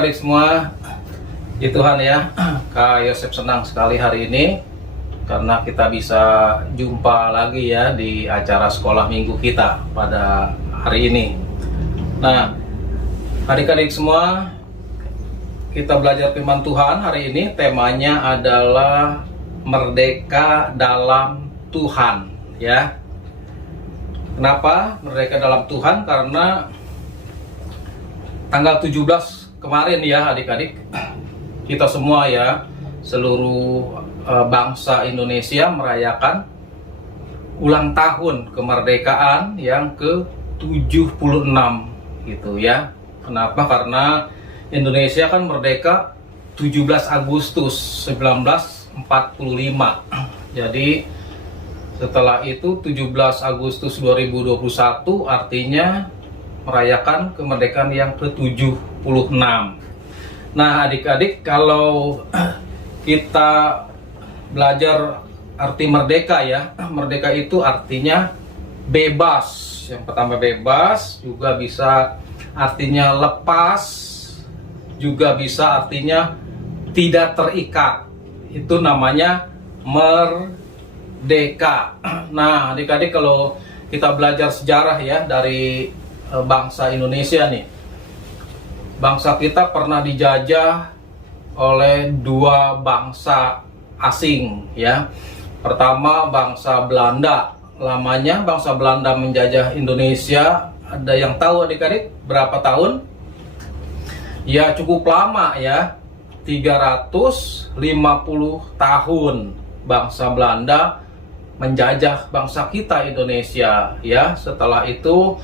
adik-adik semua, ya Tuhan ya, Kak Yosef senang sekali hari ini karena kita bisa jumpa lagi ya di acara sekolah minggu kita pada hari ini. Nah, adik-adik semua, kita belajar firman Tuhan hari ini. Temanya adalah merdeka dalam Tuhan ya. Kenapa merdeka dalam Tuhan? Karena tanggal 17 kemarin ya adik-adik, kita semua ya, seluruh bangsa Indonesia merayakan ulang tahun kemerdekaan yang ke-76 gitu ya. Kenapa? Karena Indonesia kan merdeka 17 Agustus 1945. Jadi setelah itu 17 Agustus 2021 artinya merayakan kemerdekaan yang ke-76. Nah adik-adik, kalau kita belajar arti merdeka ya, merdeka itu artinya bebas. Yang pertama bebas, juga bisa artinya lepas, juga bisa artinya tidak terikat. Itu namanya merdeka. Nah adik-adik, kalau kita belajar sejarah ya dari bangsa Indonesia nih, bangsa kita pernah dijajah oleh dua bangsa asing ya. Pertama bangsa Belanda. Lamanya bangsa Belanda menjajah Indonesia, ada yang tahu adik-adik berapa tahun? Ya cukup lama ya, 350 tahun bangsa Belanda menjajah bangsa kita Indonesia ya. Setelah itu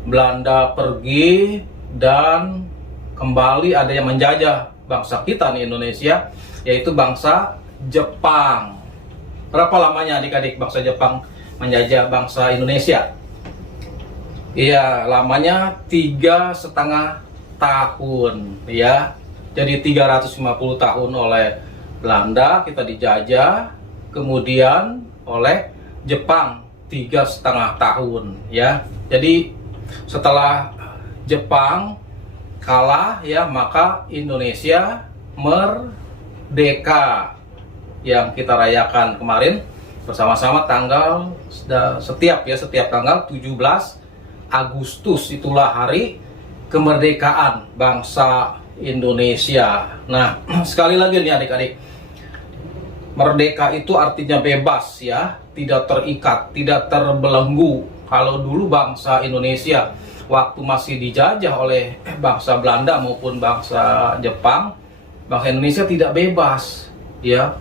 Belanda pergi dan kembali ada yang menjajah bangsa kita nih Indonesia, yaitu bangsa Jepang. Berapa lamanya adik-adik bangsa Jepang menjajah bangsa Indonesia? Iya, lamanya 3,5 tahun ya. Jadi 350 tahun oleh Belanda kita dijajah, kemudian oleh Jepang 3,5 tahun ya. Jadi setelah Jepang kalah ya, maka Indonesia merdeka yang kita rayakan kemarin bersama-sama tanggal setiap tanggal 17 Agustus, itulah hari kemerdekaan bangsa Indonesia. Nah, sekali lagi nih adik-adik, merdeka itu artinya bebas ya, tidak terikat, tidak terbelenggu. Kalau dulu bangsa Indonesia waktu masih dijajah oleh bangsa Belanda maupun bangsa Jepang, bangsa Indonesia tidak bebas ya.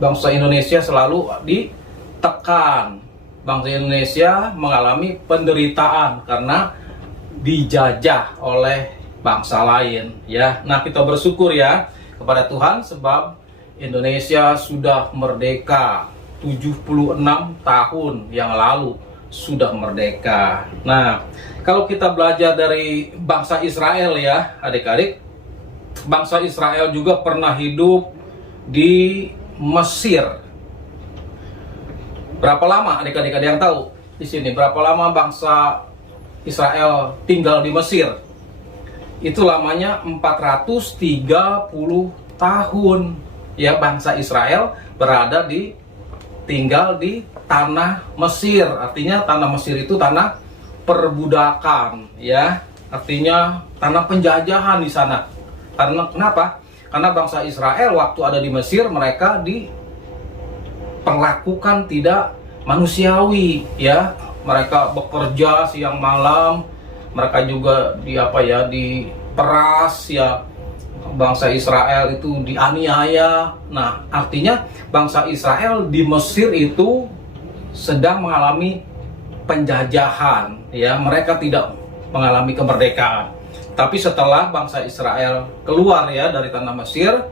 Bangsa Indonesia selalu ditekan. Bangsa Indonesia mengalami penderitaan karena dijajah oleh bangsa lain ya. Nah, kita bersyukur ya kepada Tuhan sebab Indonesia sudah merdeka 76 tahun yang lalu, sudah merdeka. Nah, kalau kita belajar dari bangsa Israel ya adik-adik, bangsa Israel juga pernah hidup di Mesir. Berapa lama adik-adik, ada yang tahu di sini berapa lama bangsa Israel tinggal di Mesir? Itu lamanya 430 tahun ya, bangsa Israel tinggal di tanah Mesir. Artinya tanah Mesir itu tanah perbudakan ya, artinya tanah penjajahan di sana. Karena kenapa? Karena bangsa Israel waktu ada di Mesir, mereka diperlakukan tidak manusiawi ya. Mereka bekerja siang malam, mereka juga diperas ya. Bangsa Israel itu dianiaya. Nah, artinya bangsa Israel di Mesir itu sedang mengalami penjajahan ya. Mereka tidak mengalami kemerdekaan. Tapi setelah bangsa Israel keluar ya dari tanah Mesir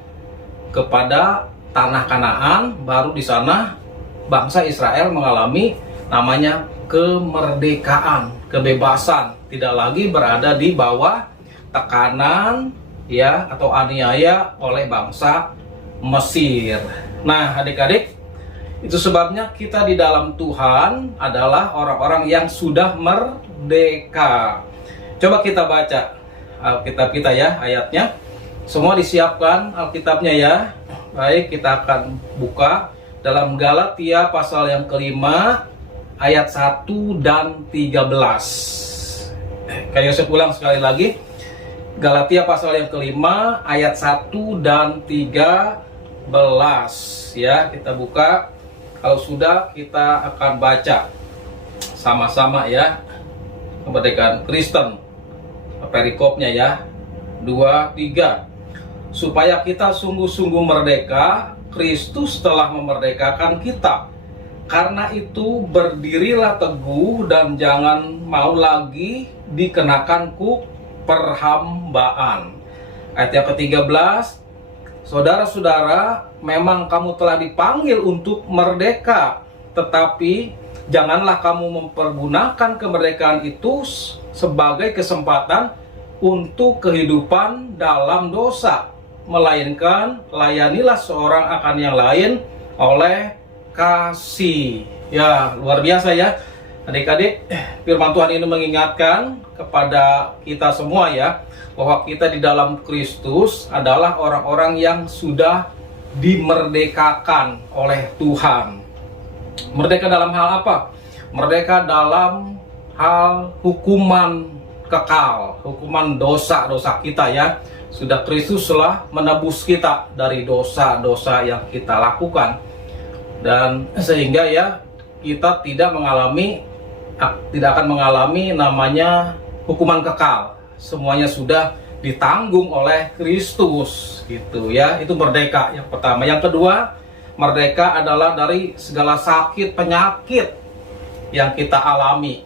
kepada tanah Kanaan, baru di sana bangsa Israel mengalami namanya kemerdekaan, kebebasan, tidak lagi berada di bawah tekanan ya atau aniaya oleh bangsa Mesir. Nah, adik-adik, itu sebabnya kita di dalam Tuhan adalah orang-orang yang sudah merdeka. Coba kita baca Alkitab kita ya, ayatnya Semua disiapkan Alkitabnya ya. Baik, kita akan buka dalam Galatia pasal yang kelima ayat 1 dan 13. Kayak saya ulang sekali lagi. Galatia pasal yang kelima ayat 1 dan 13 ya. Kita buka. Kalau sudah, kita akan baca sama-sama ya. Kemerdekaan Kristen, perikopnya ya. 2, 3. Supaya kita sungguh-sungguh merdeka, Kristus telah memerdekakan kita. Karena itu berdirilah teguh dan jangan mau lagi dikenakan kuk perhambaan. Ayat yang ke-13. Saudara-saudara, memang kamu telah dipanggil untuk merdeka, tetapi janganlah kamu mempergunakan kemerdekaan itu sebagai kesempatan untuk kehidupan dalam dosa, melainkan layanilah seorang akan yang lain oleh kasih. Ya, luar biasa ya. Adik-adik, firman Tuhan ini mengingatkan kepada kita semua ya, bahwa kita di dalam Kristus adalah orang-orang yang sudah dimerdekakan oleh Tuhan. Merdeka dalam hal apa? Merdeka dalam hal hukuman kekal, hukuman dosa-dosa kita ya. Sudah Kristus telah menebus kita dari dosa-dosa yang kita lakukan. Dan sehingga ya kita tidak akan mengalami namanya hukuman kekal. Semuanya sudah ditanggung oleh Kristus gitu ya. Itu merdeka yang pertama. Yang kedua, merdeka adalah dari segala sakit penyakit yang kita alami.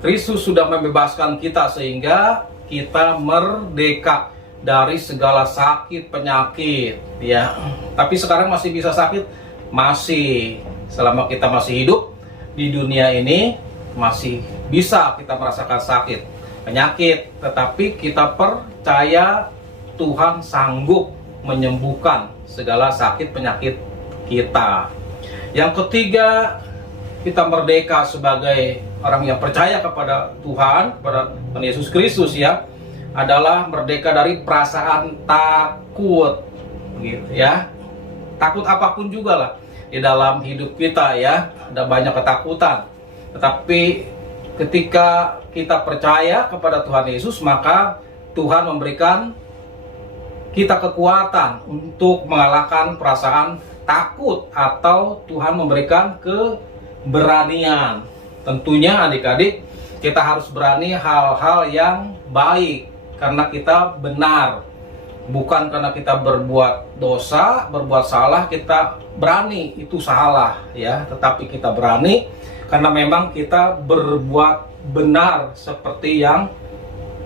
Kristus sudah membebaskan kita sehingga kita merdeka dari segala sakit penyakit ya. Tapi sekarang masih bisa sakit? Masih. Selama kita masih hidup di dunia ini masih bisa kita merasakan sakit penyakit, tetapi kita percaya Tuhan sanggup menyembuhkan segala sakit penyakit kita. Yang ketiga, kita merdeka sebagai orang yang percaya kepada Tuhan, kepada Tuhan Yesus Kristus ya, adalah merdeka dari perasaan takut gitu ya. Takut apapun juga lah di dalam hidup kita ya, ada banyak ketakutan. Tetapi ketika kita percaya kepada Tuhan Yesus, maka Tuhan memberikan kita kekuatan untuk mengalahkan perasaan takut, atau Tuhan memberikan keberanian. Tentunya adik-adik, kita harus berani hal-hal yang baik karena kita benar. Bukan karena kita berbuat dosa, berbuat salah kita berani itu salah ya, tetapi kita berani karena memang kita berbuat benar seperti yang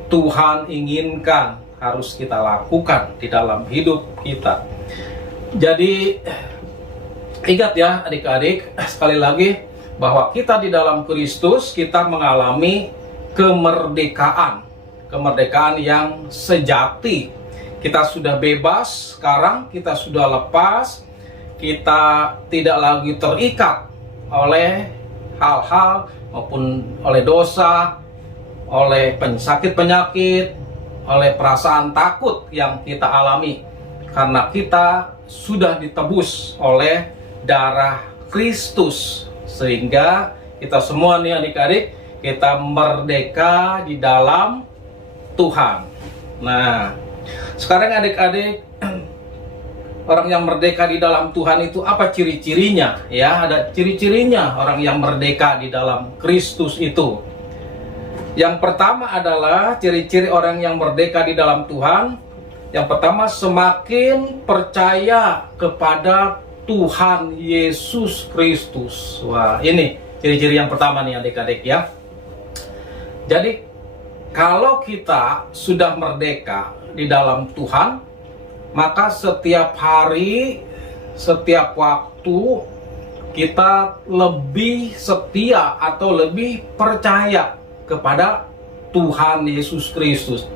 Tuhan inginkan harus kita lakukan di dalam hidup kita. Jadi ingat ya adik-adik, sekali lagi bahwa kita di dalam Kristus kita mengalami kemerdekaan yang sejati. Kita sudah bebas sekarang, kita sudah lepas, kita tidak lagi terikat oleh hal-hal maupun oleh dosa, oleh sakit penyakit, oleh perasaan takut yang kita alami, karena kita sudah ditebus oleh darah Kristus, sehingga kita semua nih adik-adik, kita merdeka di dalam Tuhan. Nah, sekarang adik-adik, orang yang merdeka di dalam Tuhan itu apa ciri-cirinya? Ya, ada ciri-cirinya orang yang merdeka di dalam Kristus itu. Yang pertama adalah ciri-ciri orang yang merdeka di dalam Tuhan. Yang pertama, semakin percaya kepada Tuhan Yesus Kristus. Wah, ini ciri-ciri yang pertama nih adik-adik ya. Jadi, kalau kita sudah merdeka di dalam Tuhan, maka setiap hari, setiap waktu kita lebih setia atau lebih percaya kepada Tuhan Yesus Kristus.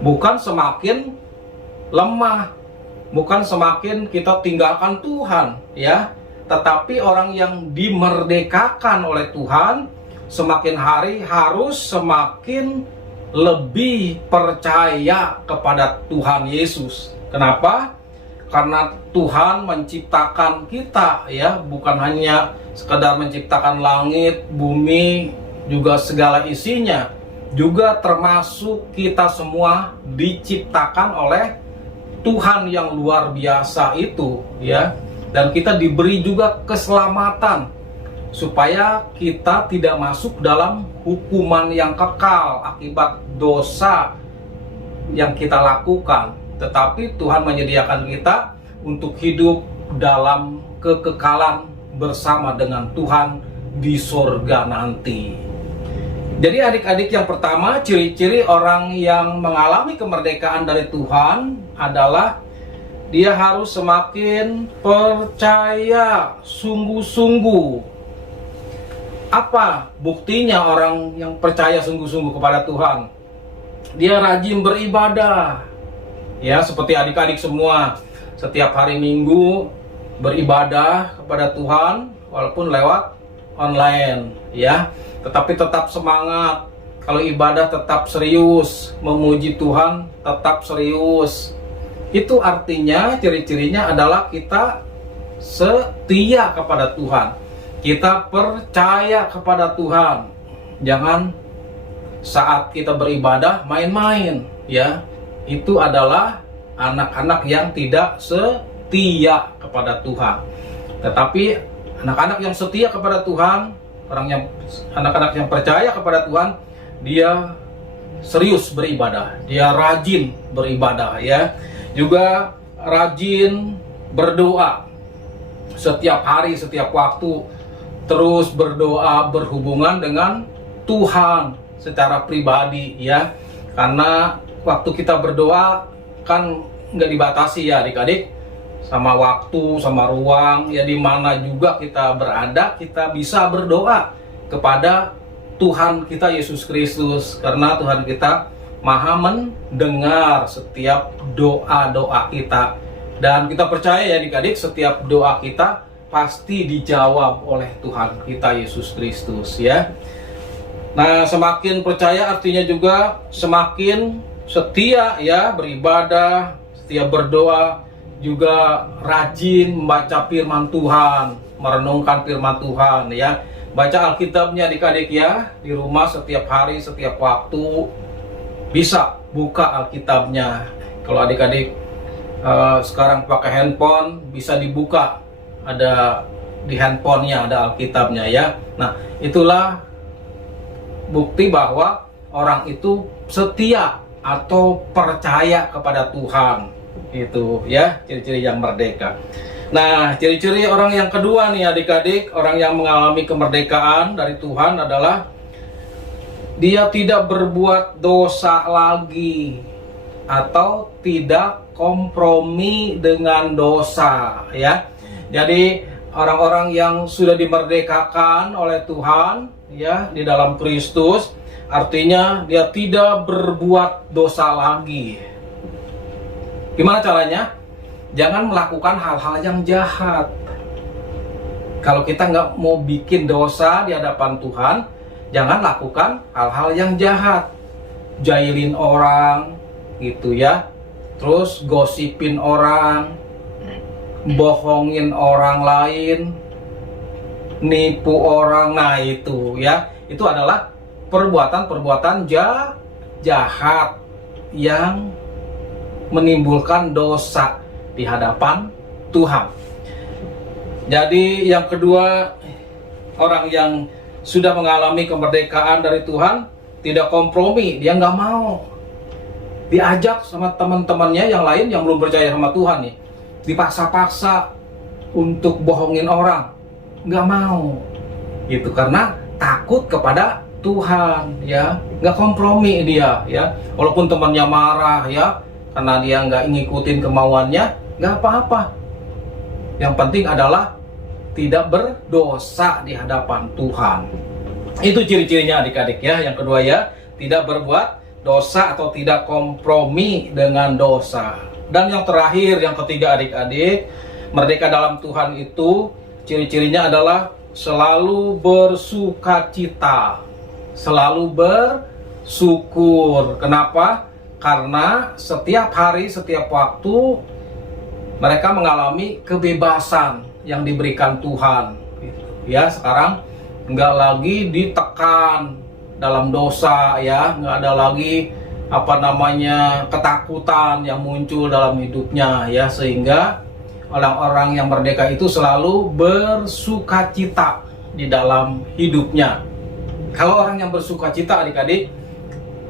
Bukan semakin lemah, bukan semakin kita tinggalkan Tuhan ya, tetapi orang yang dimerdekakan oleh Tuhan semakin hari harus semakin lebih percaya kepada Tuhan Yesus. Kenapa? Karena Tuhan menciptakan kita, ya, bukan hanya sekedar menciptakan langit, bumi, juga segala isinya, juga termasuk kita semua diciptakan oleh Tuhan yang luar biasa itu, ya. Dan kita diberi juga keselamatan supaya kita tidak masuk dalam hukuman yang kekal akibat dosa yang kita lakukan. Tetapi Tuhan menyediakan kita untuk hidup dalam kekekalan bersama dengan Tuhan di sorga nanti. Jadi adik-adik, yang pertama, ciri-ciri orang yang mengalami kemerdekaan dari Tuhan adalah dia harus semakin percaya sungguh-sungguh. Apa buktinya orang yang percaya sungguh-sungguh kepada Tuhan? Dia rajin beribadah. Ya, seperti adik-adik semua, setiap hari Minggu beribadah kepada Tuhan walaupun lewat online, ya. Tetapi tetap semangat. Kalau ibadah tetap serius, memuji Tuhan tetap serius. Itu artinya, ciri-cirinya adalah kita setia kepada Tuhan. Kita percaya kepada Tuhan. Jangan saat kita beribadah main-main, ya. Itu adalah anak-anak yang tidak setia kepada Tuhan. Tetapi anak-anak yang setia kepada Tuhan, anak-anak yang percaya kepada Tuhan, dia serius beribadah, dia rajin beribadah, ya. Juga rajin berdoa setiap hari, setiap waktu, terus berdoa berhubungan dengan Tuhan secara pribadi, ya. Karena waktu kita berdoa kan nggak dibatasi, ya adik-adik, sama waktu, sama ruang, ya, di mana juga kita berada, kita bisa berdoa kepada Tuhan kita Yesus Kristus, karena Tuhan kita Maha mendengar setiap doa-doa kita. Dan kita percaya, ya adik-adik, setiap doa kita pasti dijawab oleh Tuhan kita Yesus Kristus, ya. Nah, semakin percaya artinya juga semakin setia, ya, beribadah, setia berdoa, juga rajin membaca firman Tuhan, merenungkan firman Tuhan, ya. Baca Alkitabnya adik-adik, ya, di rumah setiap hari, setiap waktu bisa buka Alkitabnya. Kalau adik-adik sekarang pakai handphone, bisa dibuka, ada di handphonenya ada Alkitabnya, ya. Nah, itulah bukti bahwa orang itu setia atau percaya kepada Tuhan. Itu, ya, ciri-ciri yang merdeka. Nah, ciri-ciri orang yang kedua nih adik-adik, orang yang mengalami kemerdekaan dari Tuhan adalah dia tidak berbuat dosa lagi atau tidak kompromi dengan dosa, ya. Jadi orang-orang yang sudah dimerdekakan oleh Tuhan, ya, di dalam Kristus, artinya dia tidak berbuat dosa lagi. Gimana caranya? Jangan melakukan hal-hal yang jahat. Kalau kita nggak mau bikin dosa di hadapan Tuhan, jangan lakukan hal-hal yang jahat. Jailin orang, gitu, ya. Terus gosipin orang, bohongin orang lain, nipu orang. Nah, itu, ya. Itu adalah perbuatan-perbuatan jahat yang menimbulkan dosa di hadapan Tuhan. Jadi yang kedua, orang yang sudah mengalami kemerdekaan dari Tuhan tidak kompromi, dia nggak mau diajak sama teman-temannya yang lain yang belum percaya sama Tuhan nih, dipaksa-paksa untuk bohongin orang, nggak mau, gitu, karena takut kepada Tuhan, ya, nggak kompromi dia, ya, walaupun temannya marah, ya, karena dia nggak ngikutin kemauannya, nggak apa-apa. Yang penting adalah tidak berdosa di hadapan Tuhan. Itu ciri-cirinya adik-adik, ya. Yang kedua, ya, tidak berbuat dosa atau tidak kompromi dengan dosa. Dan yang terakhir, yang ketiga adik-adik, merdeka dalam Tuhan itu ciri-cirinya adalah selalu bersukacita. Selalu bersyukur. Kenapa? Karena setiap hari, setiap waktu mereka mengalami kebebasan yang diberikan Tuhan. Ya, sekarang nggak lagi ditekan dalam dosa, ya, nggak ada lagi ketakutan yang muncul dalam hidupnya, ya, sehingga orang-orang yang merdeka itu selalu bersukacita di dalam hidupnya. Kalau orang yang bersukacita, adik-adik,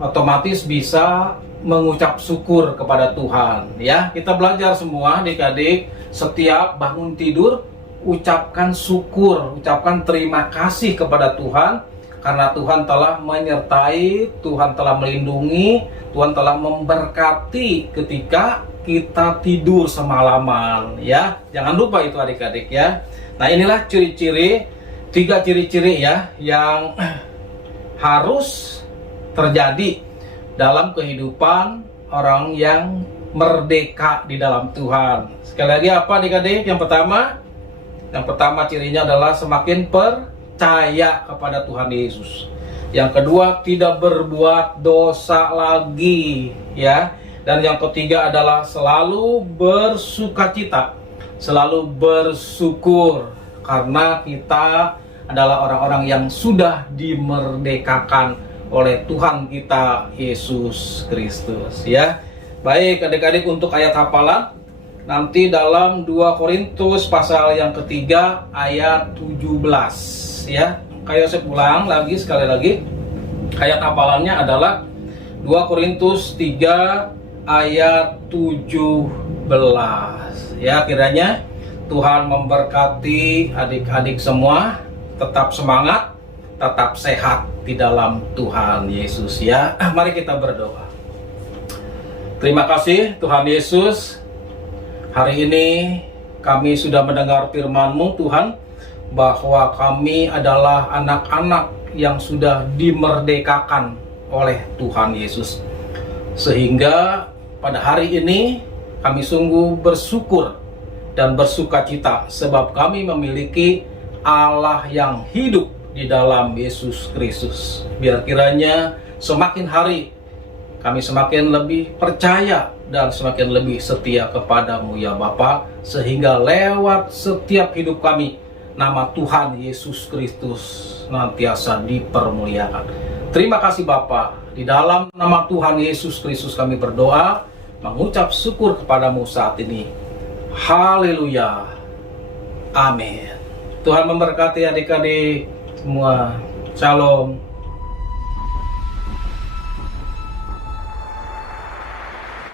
otomatis bisa mengucap syukur kepada Tuhan, ya. Kita belajar semua, adik-adik, setiap bangun tidur ucapkan syukur, ucapkan terima kasih kepada Tuhan karena Tuhan telah menyertai, Tuhan telah melindungi, Tuhan telah memberkati ketika kita tidur semalaman, ya. Jangan lupa itu, adik-adik, ya. Nah, inilah ciri-ciri, 3 ciri-ciri, ya, yang harus terjadi dalam kehidupan orang yang merdeka di dalam Tuhan. Sekali lagi apa, adik-adik? Yang pertama cirinya adalah semakin percaya kepada Tuhan Yesus. Yang kedua, tidak berbuat dosa lagi, ya. Dan yang ketiga adalah selalu bersukacita, selalu bersyukur karena kita adalah orang-orang yang sudah dimerdekakan oleh Tuhan kita Yesus Kristus, ya. Baik, adik-adik, untuk ayat hafalan nanti dalam 2 Korintus pasal yang ketiga ayat 17, ya. Kayak saya ulang lagi, sekali lagi. Ayat hafalannya adalah 2 Korintus 3 ayat 17, ya. Kiranya Tuhan memberkati adik-adik semua, tetap semangat, tetap sehat di dalam Tuhan Yesus, ya. Mari kita berdoa. Terima kasih Tuhan Yesus. Hari ini kami sudah mendengar firman-Mu, Tuhan, bahwa kami adalah anak-anak yang sudah dimerdekakan oleh Tuhan Yesus. Sehingga pada hari ini kami sungguh bersyukur dan bersukacita sebab kami memiliki Allah yang hidup di dalam Yesus Kristus. Biar kiranya semakin hari kami semakin lebih percaya dan semakin lebih setia kepadamu, ya Bapa, sehingga lewat setiap hidup kami nama Tuhan Yesus Kristus nantiasa dipermuliakan. Terima kasih Bapa. Di dalam nama Tuhan Yesus Kristus kami berdoa, mengucap syukur kepadamu saat ini. Haleluya. Amin. Tuhan memberkati adik-adik semua. Shalom.